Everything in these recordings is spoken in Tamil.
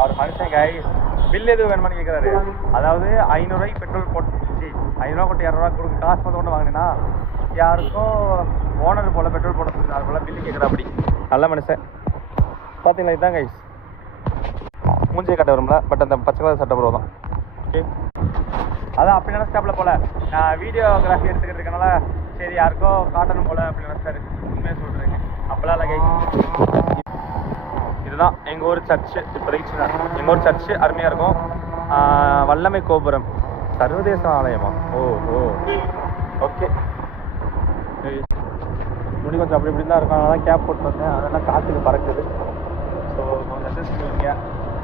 அவர் மனுஷன் கை பில் எதுவும் வேணுமான்னு கேட்குறாரு. அதாவது 500 ரூபாய்க்கு பெட்ரோல் போட்டு 500 கொண்டு 200 கொடுக்க காசு பார்த்து கொண்டு வாங்கினேன்னா யாருக்கும் ஓனர் போல் பெட்ரோல் போட சொல்லி அது போல் பில்லு கேட்குறா. அப்படி நல்ல மனுஷன் பார்த்தீங்களா. இதுதான் கைஸ் மூஞ்சியை கட்ட வரும்ல, பட் அந்த பச்சை கலர் சட்டை போடுவோம் தான். ஓகே அதான் அப்படி நினச்சிட்டாப்புல போல். நான் வீடியோகிராஃபி எடுத்துக்கிட்டு இருக்கனால சரி யாருக்கோ காட்டணும் போல் அப்படி நினச்சாரு. உண்மையாக சொல்கிறேங்க, அப்போலாம் இல்லை கைஸ். இதுதான் எங்கள் ஊர் சர்ச்சு. இப்போதைக்கு எங்கள் ஊர் சர்ச்சு அருமையாக இருக்கும். வல்லமை கோபுரம் சர்வதேச ஆலயமா? ஓ ஓகே. முடி கொஞ்சம் அப்படி இப்படி தான் இருக்கும், அதனால தான் கேப் போட்டு வந்தேன். அதெல்லாம் காற்றுக்கு பறக்குது. ஸோ கொஞ்சம் அட்ஜஸ்ட் பண்ணிங்க.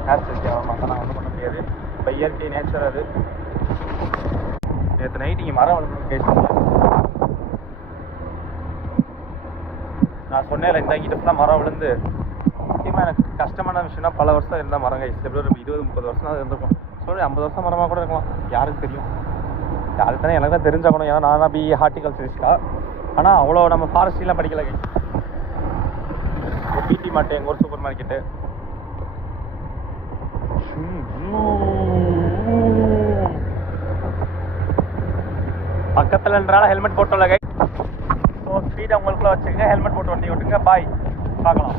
ஹேர் ஸ்டைல் ஆகாமல் நான் ஒன்றும் பண்ண முடியாது. இப்போ இயற்கை நேச்சர் அது. நேற்று நைட் இங்கே மரம் வளர்ந்து பேசுகிறேன். நான் சொன்னேன் இந்த கிட்ட ஃபுல்லாக மரம் விழுந்து முக்கியமாக எனக்கு கஷ்டமான விஷயம்னா பல வருஷம் இருந்தால் மரம் கைஸ். எப்படி ஒரு 20-30 வருஷம் தான் இருந்திருக்கும். சொல்லி 50 வருஷம் மரமாக கூட இருக்கலாம், யாருக்கு தெரியும். அதுக்கு தானே எனக்கு தான் தெரிஞ்சாக்கணும். ஏன்னா நான் தான் ஹார்டிகல்ச்சரிஸ்டா. ஆனால் அவ்வளோ நம்ம ஃபாரஸ்ட்ரிலாம் படிக்கல கைஸ். பிடி மாட்டேன் எங்கள் ஊர் சூப்பர் மார்க்கெட்டு. பக்கத்துலன்றால ஹெல்மெட் போட்டோம்ல கைஸ். ஸோ ஸ்பீடை உங்களுக்குள்ள வச்சுக்கங்க, ஹெல்மெட் போட்டு வண்டி ஓட்டுங்க. பாய், பார்க்கலாம்.